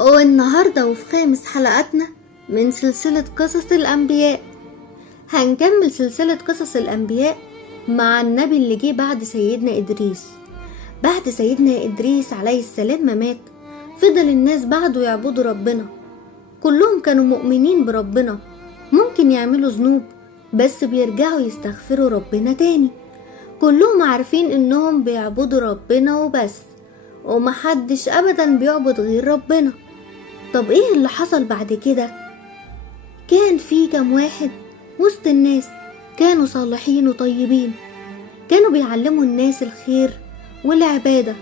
والنهاردة وفي خامس حلقاتنا من سلسلة قصص الأنبياء هنكمل سلسلة قصص الأنبياء مع النبي اللي جه بعد سيدنا إدريس. بعد سيدنا إدريس عليه السلام ما مات، فضل الناس بعده يعبدوا ربنا. كلهم كانوا مؤمنين بربنا، ممكن يعملوا ذنوب بس بيرجعوا يستغفروا ربنا تاني. كلهم عارفين انهم بيعبدوا ربنا وبس، ومحدش ابدا بيعبد غير ربنا. طب ايه اللي حصل بعد كده؟ كان في كام واحد وسط الناس كانوا صالحين وطيبين، كانوا بيعلموا الناس الخير والعبادة،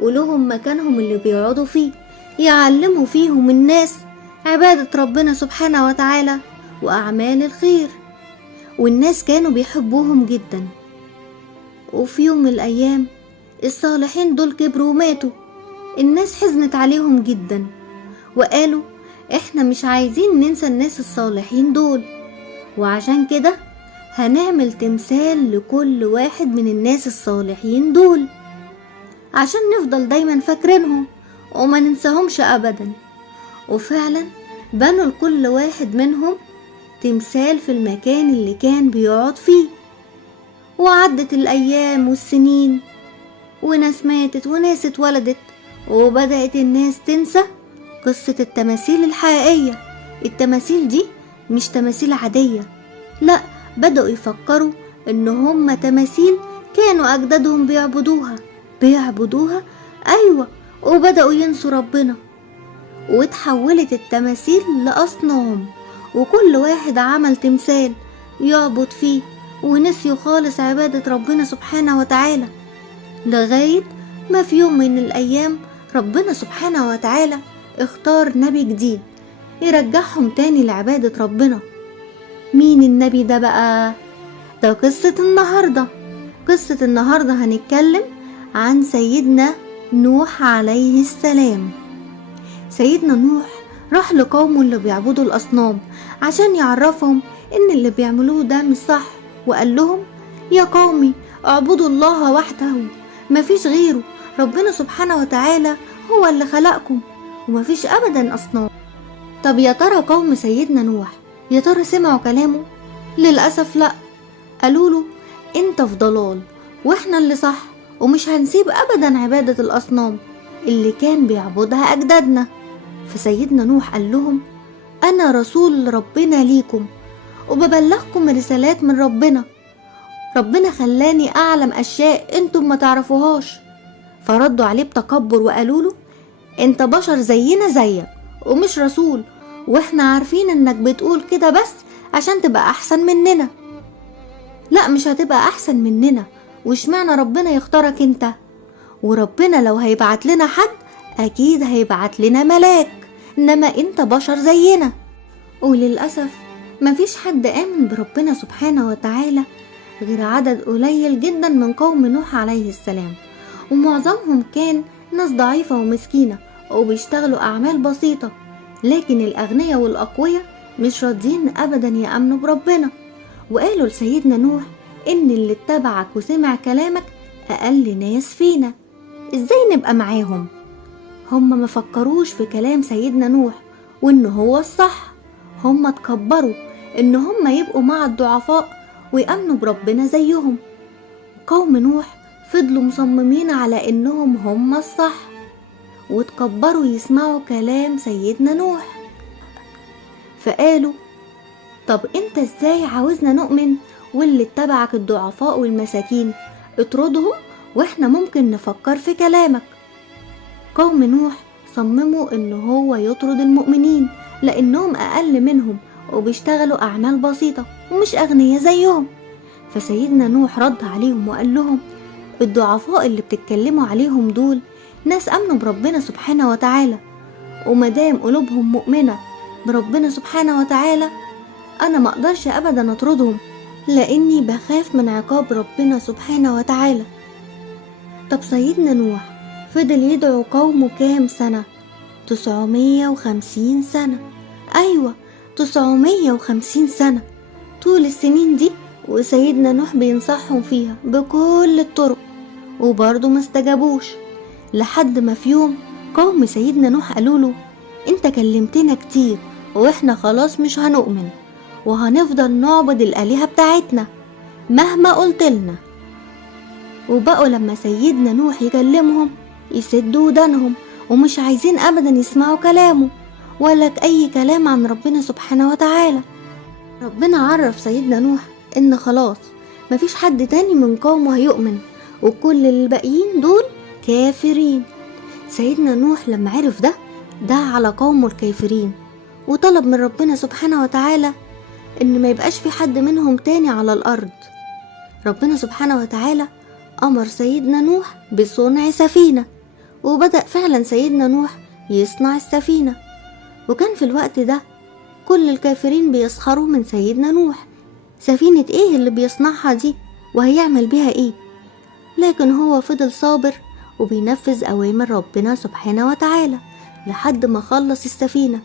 ولهم مكانهم اللي بيقعدوا فيه يعلموا فيهم الناس عبادة ربنا سبحانه وتعالى وأعمال الخير، والناس كانوا بيحبوهم جدا. وفي يوم من الأيام الصالحين دول كبروا وماتوا. الناس حزنت عليهم جدا وقالوا احنا مش عايزين ننسى الناس الصالحين دول، وعشان كده هنعمل تمثال لكل واحد من الناس الصالحين دول عشان نفضل دايما فاكرينهم وما ننساهمش ابدا. وفعلا بنوا لكل واحد منهم تمثال في المكان اللي كان بيقعد فيه. وعدت الايام والسنين، وناس ماتت وناس اتولدت، وبدأت الناس تنسى قصة التماثيل الحقيقية. التماثيل دي مش تماثيل عادية، لا، بدأوا يفكروا ان هم تماثيل كانوا اجدادهم بيعبدوها. ايوه، وبدأوا ينسوا ربنا، واتحولت التماثيل لأصنام، وكل واحد عمل تمثال يعبد فيه، ونسيوا خالص عبادة ربنا سبحانه وتعالى. لغاية ما في يوم من الأيام ربنا سبحانه وتعالى اختار نبي جديد يرجعهم تاني لعبادة ربنا. مين النبي ده بقى؟ ده قصة النهاردة هنتكلم عن سيدنا نوح عليه السلام. سيدنا نوح راح لقومه اللي بيعبدوا الأصنام عشان يعرفهم ان اللي بيعملوه ده مش صح، وقال لهم يا قومي اعبدوا الله وحده، مفيش غيره، ربنا سبحانه وتعالى هو اللي خلقكم، ومفيش ابدا أصنام. طب يا ترى قوم سيدنا نوح يا ترى سمعوا كلامه؟ للأسف لا، قالوا له انت في ضلال واحنا اللي صح، ومش هنسيب ابدا عبادة الأصنام اللي كان بيعبدها أجدادنا. فسيدنا نوح قال لهم أنا رسول ربنا ليكم، وببلغكم رسالات من ربنا خلاني أعلم أشياء انتم ما تعرفوهاش. فردوا عليه بتكبر وقالوا له انت بشر زينا زيك ومش رسول، واحنا عارفين انك بتقول كده بس عشان تبقى أحسن مننا. لا، مش هتبقى أحسن مننا، واشمعنى ربنا يختارك انت؟ وربنا لو هيبعت لنا حد اكيد هيبعت لنا ملاك، انما انت بشر زينا. وللأسف مفيش حد آمن بربنا سبحانه وتعالى غير عدد قليل جدا من قوم نوح عليه السلام، ومعظمهم كان ناس ضعيفة ومسكينة وبيشتغلوا أعمال بسيطة. لكن الأغنياء والأقوياء مش راضيين أبدا يأمنوا بربنا، وقالوا لسيدنا نوح إن اللي اتبعك وسمع كلامك أقل ناس فينا، إزاي نبقى معاهم؟ هم ما فكروش في كلام سيدنا نوح وإن هو الصح، هم اتكبروا إن هم يبقوا مع الضعفاء ويأمنوا بربنا زيهم. قوم نوح فضلوا مصممين على إنهم هم الصح، واتكبروا يسمعوا كلام سيدنا نوح. فقالوا طب انت ازاي عاوزنا نؤمن واللي اتبعك الضعفاء والمساكين؟ اطردهم واحنا ممكن نفكر في كلامك. قوم نوح صمموا ان هو يطرد المؤمنين لانهم اقل منهم وبيشتغلوا اعمال بسيطة ومش اغنياء زيهم. فسيدنا نوح رد عليهم وقال لهم الضعفاء اللي بتتكلموا عليهم دول ناس امنوا بربنا سبحانه وتعالى، ومدام قلوبهم مؤمنة بربنا سبحانه وتعالى انا ما اقدرش ابدا اطردهم، لاني بخاف من عقاب ربنا سبحانه وتعالى. طب سيدنا نوح فضل يدعو قومه كام سنة؟ 950 سنة. ايوه، 950 سنة. طول السنين دي وسيدنا نوح بينصحهم فيها بكل الطرق، وبرضه ما استجابوش، لحد ما في يوم قوم سيدنا نوح قالوا له: انت كلمتنا كتير واحنا خلاص مش هنؤمن، وهنفضل نعبد الآلهة بتاعتنا مهما قلت لنا. وبقوا لما سيدنا نوح يكلمهم يسدوا ودانهم، ومش عايزين ابدا يسمعوا كلامه ولا اي كلام عن ربنا سبحانه وتعالى. ربنا عرف سيدنا نوح ان خلاص مفيش حد تاني من قومه هيؤمن، وكل الباقيين دول كافرين. سيدنا نوح لما عرف ده دعا على قومه الكافرين، وطلب من ربنا سبحانه وتعالى ان ما يبقاش في حد منهم تاني على الارض. ربنا سبحانه وتعالى امر سيدنا نوح بصنع سفينة، وبدأ فعلا سيدنا نوح يصنع السفينة. وكان في الوقت ده كل الكافرين بيسخروا من سيدنا نوح، سفينة ايه اللي بيصنعها دي وهيعمل بيها ايه؟ لكن هو فضل صابر وبينفذ اوامر ربنا سبحانه وتعالى لحد ما خلص السفينة.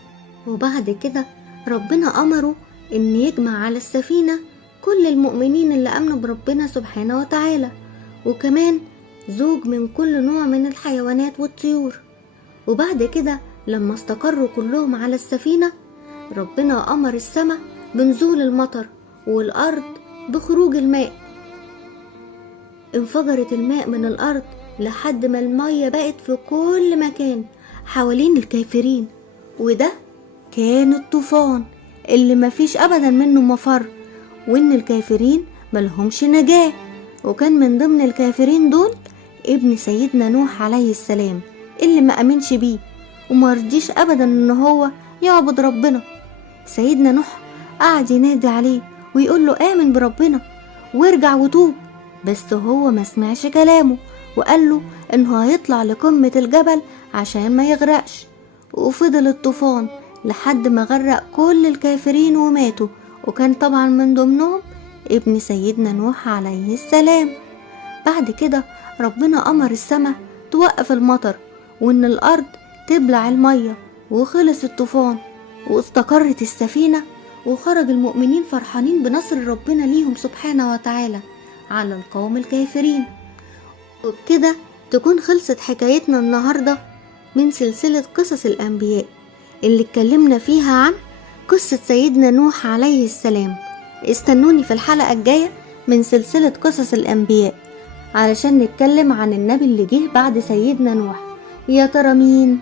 وبعد كده ربنا امره ان يجمع على السفينة كل المؤمنين اللي امنوا بربنا سبحانه وتعالى، وكمان زوج من كل نوع من الحيوانات والطيور. وبعد كده لما استقروا كلهم على السفينة، ربنا امر السماء بنزول المطر والارض بخروج الماء. انفجرت الماء من الارض لحد ما المية بقت في كل مكان حوالين الكافرين، وده كان الطوفان اللي مفيش ابدا منه مفر، وان الكافرين ملهمش نجاة. وكان من ضمن الكافرين دول ابن سيدنا نوح عليه السلام اللي ما امنش بيه وما رضيش ابدا ان هو يعبد ربنا. سيدنا نوح قعد ينادي عليه ويقول له امن بربنا وارجع وتوب، بس هو ما سمعش كلامه وقال له انه هيطلع لقمة الجبل عشان ما يغرقش. وفضل الطوفان لحد ما غرق كل الكافرين وماتوا، وكان طبعا من ضمنهم ابن سيدنا نوح عليه السلام. بعد كده ربنا امر السماء توقف المطر وان الارض تبلع المية، وخلص الطوفان واستقرت السفينة، وخرج المؤمنين فرحانين بنصر ربنا ليهم سبحانه وتعالى على القوم الكافرين. وبكده تكون خلصت حكايتنا النهاردة من سلسلة قصص الأنبياء اللي اتكلمنا فيها عن قصة سيدنا نوح عليه السلام. استنوني في الحلقة الجاية من سلسلة قصص الأنبياء علشان نتكلم عن النبي اللي جه بعد سيدنا نوح. يا ترى مين؟